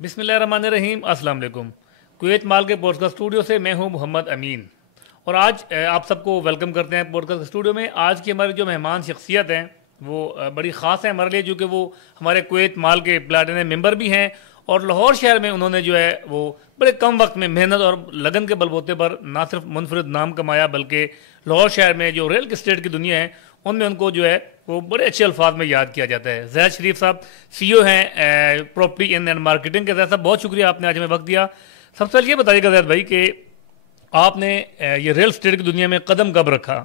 بسم اللہ الرحمن الرحیم. السلام علیکم. کویت مال کے پوڈ کاسٹ اسٹوڈیو سے میں ہوں محمد امین اور آج آپ سب کو ویلکم کرتے ہیں پوڈ کاسٹ اسٹوڈیو میں. آج کی ہماری جو مہمان شخصیت ہیں وہ بڑی خاص ہیں ہمارے لیے، جو کہ وہ ہمارے کویت مال کے پلاٹینم ممبر بھی ہیں اور لاہور شہر میں انہوں نے جو ہے وہ بڑے کم وقت میں محنت اور لگن کے بلبوتے پر نہ صرف منفرد نام کمایا بلکہ لاہور شہر میں جو ریئل اسٹیٹ کی دنیا ہے ان میں ان کو جو ہے وہ بڑے اچھے الفاظ میں یاد کیا جاتا ہے. زید شریف صاحب سی او ہیں پراپرٹی اینڈ مارکیٹنگ کے. زید صاحب بہت شکریہ آپ نے آج ہمیں وقت دیا. سب سے پہلے یہ بتائیے گا زید بھائی کہ آپ نے یہ ریئل اسٹیٹ کی دنیا میں قدم کب رکھا،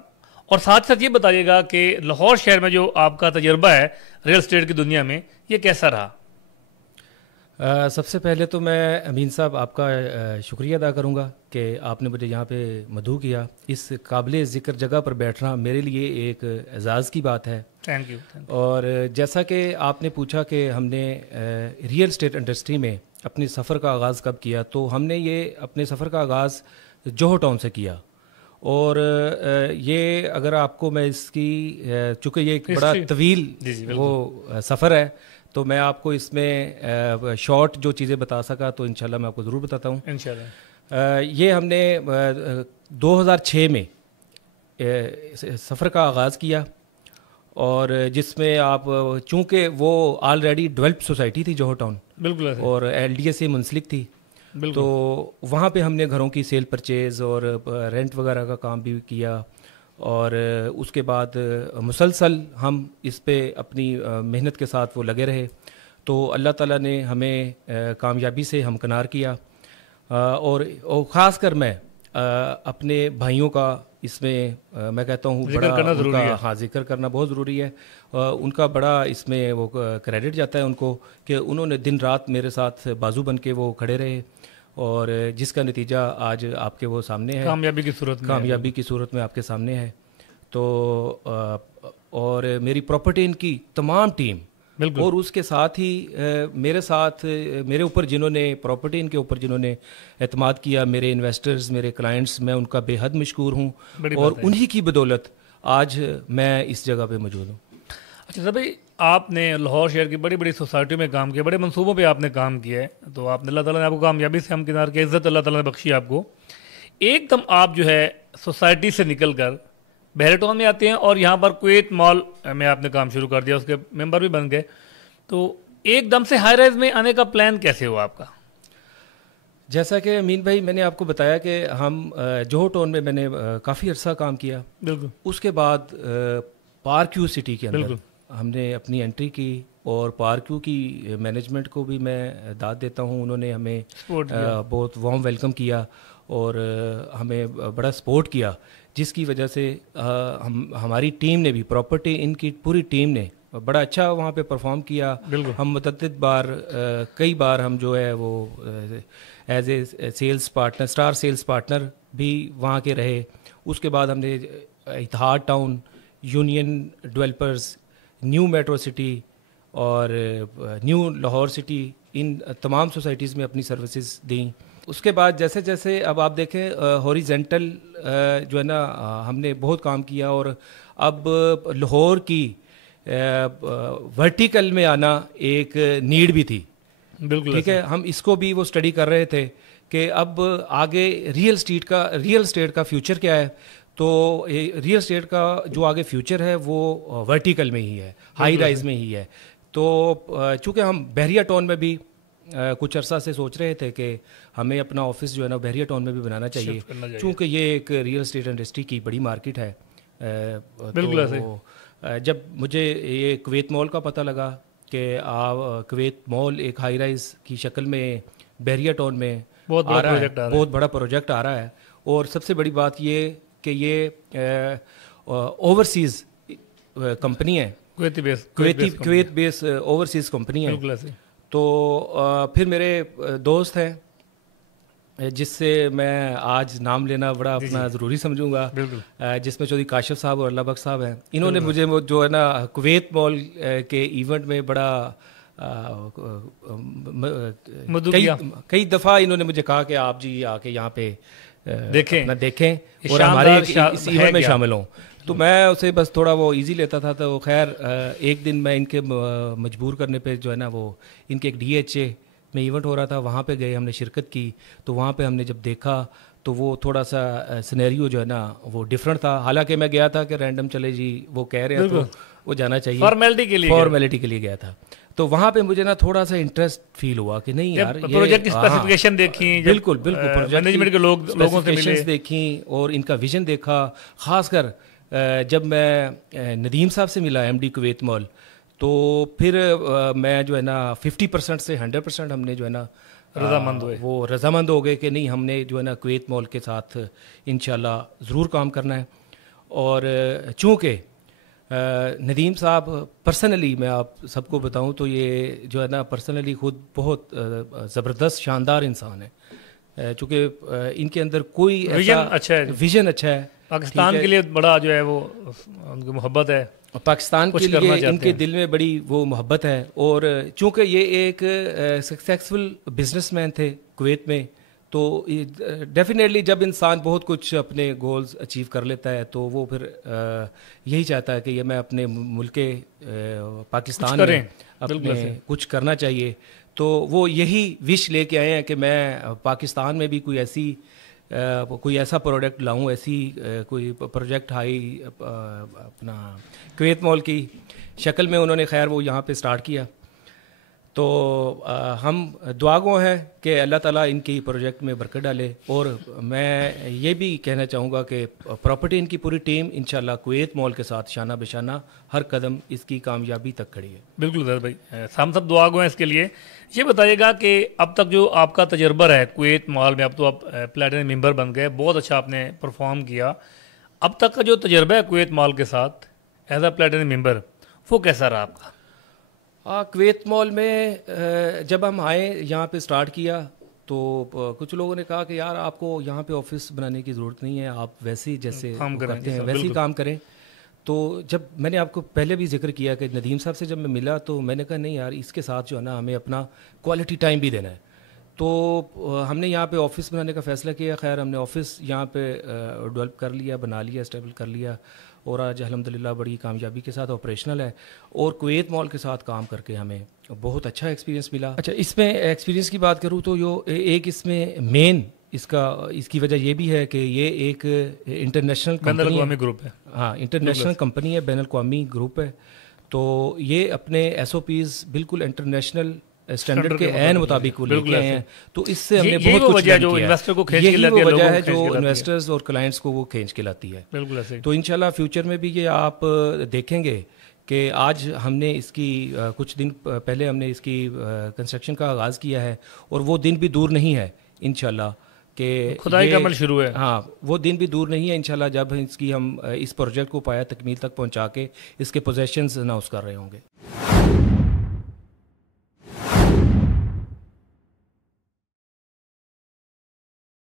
اور ساتھ ساتھ یہ بتائیے گا کہ لاہور شہر میں جو آپ کا تجربہ ہے ریئل اسٹیٹ کی دنیا میں یہ کیسا رہا؟ سب سے پہلے تو میں امین صاحب آپ کا شکریہ ادا کروں گا کہ آپ نے مجھے یہاں پہ مدعو کیا. اس قابل ذکر جگہ پر بیٹھنا میرے لیے ایک اعزاز کی بات ہے. Thank you. اور جیسا کہ آپ نے پوچھا کہ ہم نے ریئل اسٹیٹ انڈسٹری میں اپنے سفر کا آغاز کب کیا، تو ہم نے یہ اپنے سفر کا آغاز جوہر ٹاؤن سے کیا. اور یہ اگر آپ کو میں اس کی چونکہ یہ ایک بڑا طویل وہ سفر ہے تو میں آپ کو اس میں شارٹ جو چیزیں بتا سکا تو انشاءاللہ میں آپ کو ضرور بتاتا ہوں. انشاءاللہ یہ ہم نے 2006 میں سفر کا آغاز کیا، اور جس میں آپ چونکہ وہ آلریڈی ڈیولپ سوسائٹی تھی جوہر ٹاؤن، بالکل، اور ایل ڈی اے سے منسلک تھی، تو وہاں پہ ہم نے گھروں کی سیل پرچیز اور رینٹ وغیرہ کا کام بھی کیا. اور اس کے بعد مسلسل ہم اس پہ اپنی محنت کے ساتھ وہ لگے رہے، تو اللہ تعالیٰ نے ہمیں کامیابی سے ہمکنار کیا. اور خاص کر میں اپنے بھائیوں کا اس میں کہتا ہوں بڑا ذکر کرنا بہت ضروری ہے. ان کا بڑا اس میں وہ کریڈٹ جاتا ہے ان کو کہ انہوں نے دن رات میرے ساتھ بازو بن کے وہ کھڑے رہے، اور جس کا نتیجہ آج آپ کے وہ سامنے ہے، کامیابی کی صورت میں آپ کے سامنے ہے. تو اور میری پراپرٹی ان کی تمام ٹیم، اور اس کے ساتھ ہی میرے اوپر جنہوں نے پراپرٹی ان کے اوپر جنہوں نے اعتماد کیا، میرے انویسٹرز، میرے کلائنٹس، میں ان کا بے حد مشکور ہوں، اور انہی کی بدولت آج میں اس جگہ پہ موجود ہوں. اچھا بھائی، آپ نے لاہور شہر کی بڑی بڑی سوسائٹیوں میں کام کیا، بڑے منصوبوں پہ آپ نے کام کیا ہے، تو آپ نے اللہ تعالیٰ نے آپ کو کامیابی سے ہمکنار کی، عزت اللہ تعالیٰ نے بخشی آپ کو. ایک دم آپ جو ہے سوسائٹی سے نکل کر بحیرہ ٹاؤن میں آتے ہیں اور یہاں پر کویت مال میں آپ نے کام شروع کر دیا، اس کے ممبر بھی بن گئے. تو ایک دم سے ہائی رائز میں آنے کا پلان کیسے ہوا آپ کا؟ جیسا کہ امین بھائی میں نے آپ کو بتایا کہ ہم جوہر ٹاؤن میں نے کافی عرصہ کام کیا. بالکل. اس کے بعد پارکیو سٹی کے اندر ہم نے اپنی انٹری کی، اور پارکیو کی مینجمنٹ کو بھی میں داد دیتا ہوں، انہوں نے ہمیں بہت وارم ویلکم کیا اور ہمیں بڑا سپورٹ کیا، جس کی وجہ سے ہماری ٹیم نے بھی، پراپرٹی ان کی پوری ٹیم نے بڑا اچھا وہاں پہ پرفارم کیا. ہم متعدد بار کئی بار ہم جو ہے وہ as a sales partner, star sales partner بھی وہاں کے رہے. اس کے بعد ہم نے اتحاد town, union developers, new metro city اور نیو لاہور سٹی، ان تمام سوسائٹیز میں اپنی سروسز دیں. اس کے بعد جیسے جیسے اب آپ دیکھیں ہاریزنٹل جو ہے نا ہم نے بہت کام کیا، اور اب لاہور کی ورٹیکل میں آنا ایک نیڈ بھی تھی. بالکل ٹھیک ہے، ہم اس کو بھی وہ اسٹڈی کر رہے تھے کہ اب آگے ریئل اسٹیٹ کا فیوچر کیا ہے. تو ریئل اسٹیٹ کا جو آگے فیوچر ہے وہ ورٹیکل میں ہی ہے، ہائی رائز میں ہی ہے. تو چونکہ ہم بحریہ ٹاؤن میں بھی کچھ عرصہ سے سوچ رہے تھے کہ ہمیں اپنا آفس جو ہے نا بحریہ ٹاؤن میں بھی بنانا چاہیے، چونکہ یہ ایک ریئل اسٹیٹ انڈسٹری کی بڑی مارکیٹ ہے. بالکل. جب مجھے یہ کویت مال کا پتہ لگا کہ کویت مال ایک ہائی رائز کی شکل میں بحریہ ٹاؤن میں بہت بڑا پروجیکٹ آ رہا ہے، اور سب سے بڑی بات یہ کہ یہ اوورسیز کمپنی ہے، کویت بیس اوورسیز کمپنی ہے. تو پھر میرے دوست ہیں جس سے میں آج نام لینا بڑا اپنا ضروری سمجھوں گا، جس میں چودھری کاشف صاحب اور اللہ بخش صاحب ہیں. انہوں نے مجھے جو ہے نا کویت مال کے ایونٹ میں بڑا کئی دفعہ انہوں نے مجھے کہا کہ آپ جی آ کے یہاں پہ دیکھیں اور ہمارے اس ایونٹ میں شامل ہوں. تو میں اسے بس تھوڑا وہ ایزی لیتا تھا. تو خیر ایک دن میں ان کے مجبور کرنے پہ جو ہے نا وہ ان کے ایک ڈی ایچ اے میں ایونٹ ہو رہا تھا، وہاں پہ گئے، ہم نے شرکت کی، تو وہاں پہ ہم نے جب دیکھا تو وہ تھوڑا سا سینیریو جو ہے نا وہ ڈفرینٹ تھا. حالانکہ میں گیا تھا کہ رینڈم چلے جی وہ کہہ رہے ہیں تو وہ جانا چاہیے، فارمیلٹی کے لیے گیا تھا. تو وہاں پہ مجھے نا تھوڑا سا انٹرسٹ فیل ہوا کہ نہیں یار پروجیکٹ کی اسپیسیفکیشن دیکھیں، بالکل بالکل مینجمنٹ کے لوگوں سے ملے، دیکھیں اور ان کا ویژن دیکھا. خاص کر جب میں ندیم صاحب سے ملا ایم ڈی کویت مال، تو پھر میں جو ہے نا 50% سے 100% ہم نے جو ہے نا رضامند ہوئے، وہ رضامند ہو گئے کہ نہیں ہم نے جو ہے نا کویت مال کے ساتھ انشاءاللہ ضرور کام کرنا ہے. اور چونکہ ندیم صاحب پرسنلی میں آپ سب کو بتاؤں تو یہ جو ہے نا پرسنلی خود بہت زبردست شاندار انسان ہے، چونکہ ان کے اندر کوئی ایسا ویژن اچھا ہے. پاکستان کے لیے بڑا جو ہے وہ ان کی محبت ہے، پاکستان کے لیے ان کے دل میں بڑی وہ محبت ہے. اور چونکہ یہ ایک سکسیسفل بزنس مین تھے کویت میں، تو ڈیفینیٹلی جب انسان بہت کچھ اپنے گولز اچیو کر لیتا ہے تو وہ پھر یہی چاہتا ہے کہ یہ میں اپنے ملک پاکستان میں اپنے کچھ کرنا چاہیے. تو وہ یہی وش لے کے آئے ہیں کہ میں پاکستان میں بھی کوئی ایسا پروڈکٹ لاؤں، ایسی کوئی پروجیکٹ آئی اپنا کویت مال کی شکل میں. انہوں نے خیر وہ یہاں پہ سٹارٹ کیا. تو ہم دعا گو ہیں کہ اللہ تعالیٰ ان کی پروجیکٹ میں برکت ڈالے. اور میں یہ بھی کہنا چاہوں گا کہ پراپرٹی ان کی پوری ٹیم انشاءاللہ کویت مال کے ساتھ شانہ بشانہ ہر قدم اس کی کامیابی تک کھڑی ہے. بالکل زید بھائی، ہم سب دعا گو ہیں اس کے لیے. یہ بتائیے گا کہ اب تک جو آپ کا تجربہ ہے کویت مال میں، اب تو آپ پلیٹینم ممبر بن گئے، بہت اچھا آپ نے پرفارم کیا. اب تک کا جو تجربہ ہے کویت مال کے ساتھ ایز اے پلیٹینم ممبر، وہ کیسا رہا آپ کا؟ کویت مال میں جب ہم آئے یہاں پہ سٹارٹ کیا تو کچھ لوگوں نے کہا کہ یار آپ کو یہاں پہ آفس بنانے کی ضرورت نہیں ہے، آپ ویسے ہی جیسے کرتے ہیں ویسے ہی کام کریں. تو جب میں نے آپ کو پہلے بھی ذکر کیا کہ ندیم صاحب سے جب میں ملا تو میں نے کہا نہیں یار اس کے ساتھ جو ہے نا ہمیں اپنا کوالٹی ٹائم بھی دینا ہے. تو ہم نے یہاں پہ آفس بنانے کا فیصلہ کیا. خیر ہم نے آفس یہاں پہ ڈیولپ کر لیا، بنا لیا، اسٹیبل کر لیا، اور آج الحمدللہ بڑی کامیابی کے ساتھ آپریشنل ہے. اور کویت مال کے ساتھ کام کر کے ہمیں بہت اچھا ایکسپیرینس ملا. اچھا اس میں ایکسپیرینس کی بات کروں تو ایک اس میں مین اس کی وجہ یہ بھی ہے کہ یہ ایک انٹرنیشنل گروپ ہے. ہاں انٹرنیشنل کمپنی ہے، بین الاقوامی گروپ ہے. تو یہ اپنے ایس او پیز بالکل انٹرنیشنل اسٹینڈرڈ کے عین مطابق وہ لے کے آئے ہیں. تو اس سے ہم نے بہت کچھ لرن کیا. یہی وہ وجہ ہے جو انویسٹرز اور کلائنٹس کو وہ کھینچ کے لاتی ہے. تو انشاءاللہ فیوچر میں بھی یہ آپ دیکھیں گے کہ آج ہم نے اس کی کچھ دن پہلے ہم نے اس کی کنسٹرکشن کا آغاز کیا ہے، اور وہ دن بھی دور نہیں ہے انشاءاللہ کہ خدائی کا عمل شروع ہے. ہاں وہ دن بھی دور نہیں ہے انشاءاللہ جب ہم اس پروجیکٹ کو پایا تکمیل تک پہنچا کے اس کے پوزیشنز اناؤنس کر رہے ہوں گے.